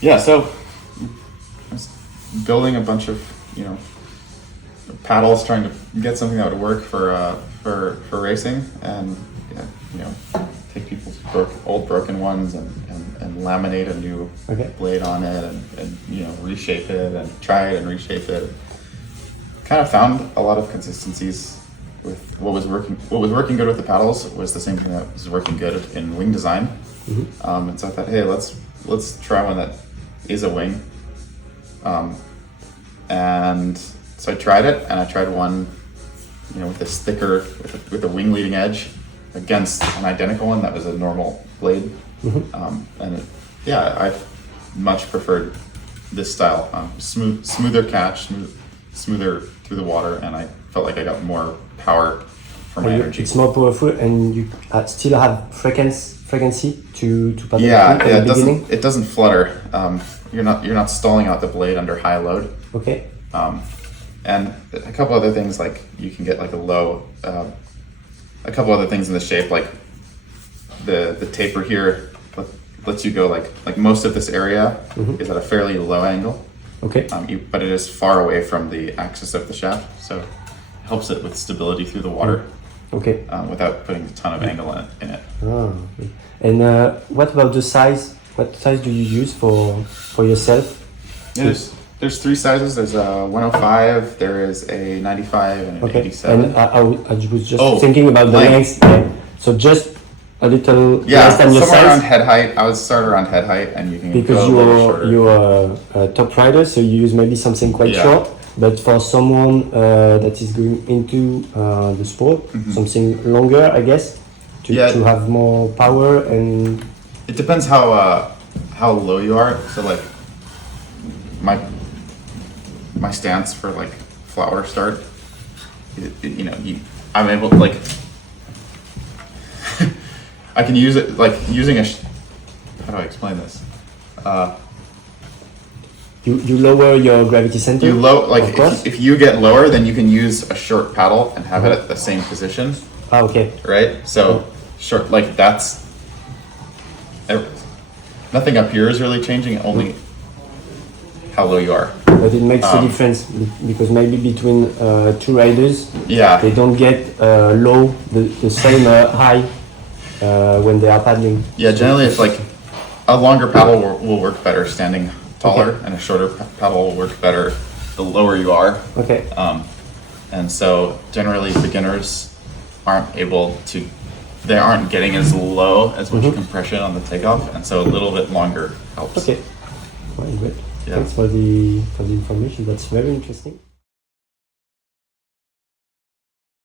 Yeah, so I was building a bunch of, paddles, trying to get something that would work for racing, and take people's old broken ones and laminate a new blade on it, and reshape it and try it and reshape it. Kind of found a lot of consistencies with what was working good with the paddles was the same thing that was working good in wing design. And so I thought, hey, let's try one that is a wing. And so I tried it, and I tried one, with this thicker, with a wing leading edge against an identical one that was a normal blade. And I much preferred this style. Smoother catch, smoother through the water, and I felt like I got more power for my energy. It's more powerful, and you still have frequency to paddle. It doesn't flutter. You're not stalling out the blade under high load. Okay. And a couple other things, like you can get like a couple other things in the shape, like the taper here lets you go like most of this area is at a fairly low angle. Okay. But it is far away from the axis of the shaft, so it helps it with stability through the water. Okay. Without putting a ton of angle in it. Oh, okay. And what about the size? What size do you use for yourself? Yeah, there's three sizes. There's a 105, there is a 95, and an 87. And I was just thinking about the length. So just a little less than your size. Somewhere around head height. I would start around head height, and you can because go a little shorter. You're a top rider, so you use maybe something quite short. But for someone that is going into the sport, something longer, I guess, to have more power. And it depends how low you are. So like my stance for like flower start, I'm able to like I can use it like using how do I explain this? You lower your gravity center. If you get lower, then you can use a short paddle and have it at the same position. Okay. Right. So short, like that's nothing up here is really changing. Only how low you are. But it makes a difference because maybe between two riders, they don't get low the same high when they are paddling. Yeah, generally it's like a longer paddle will work better standing taller, and a shorter paddle will work better the lower you are. Okay. And so generally beginners aren't getting as low as much compression on the takeoff, and so a little bit longer helps. Okay. Well, great. Yeah. Thanks for the information. That's very interesting.